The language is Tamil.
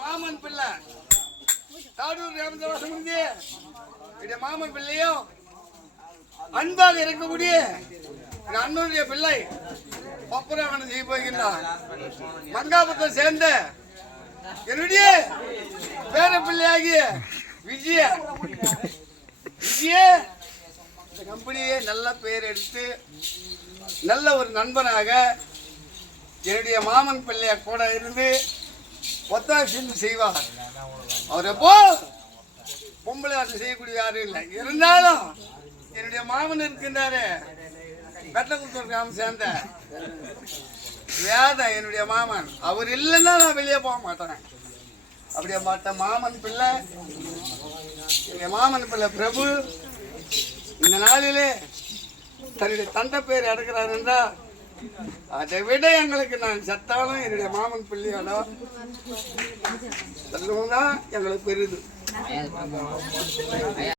மாமன் பிள்ளை தாடூர் ராமதாசம் மாமன் பிள்ளையும் அன்பாக இருக்கக்கூடிய அண்ணனுடைய பிள்ளை பப்புராகணம் செய்ய போகின்றார். மங்காபுரத்தை சேர்ந்த என்னுடைய பேர பிள்ளையாகிய விஜய இந்த கம்பெனியை நல்ல பேர் எடுத்து நல்ல ஒரு நண்பனாக என்னுடைய மாமன் பிள்ளைய கூட இருந்து ஒத்தாசி செய்வார். அவர் எப்போ பொம்பளை ஆட்சி செய்யக்கூடிய யாரும் இல்லை. இருந்தாலும் என்னுடைய மாமன் இருக்கின்றாரு வெட்டக்குத்தூர் கிராமம் சேர்ந்த வேதம் என்னுடைய மாமன். அவர் இல்லைன்னா நான் வெளியே போக மாட்டேன். அப்படியே மாட்ட மாமன் பிள்ளை என்னுடைய மாமன் பிள்ளை பிரபு இந்த நாளிலே தன்னுடைய தந்தை பேர் எடுக்கிறார் என்றால் அதை விட எங்களுக்கு நான் செத்தாலும் என்னுடைய மாமன் பிள்ளையோட சொல்லுவோம் தான் எங்களுக்கு பெரிது.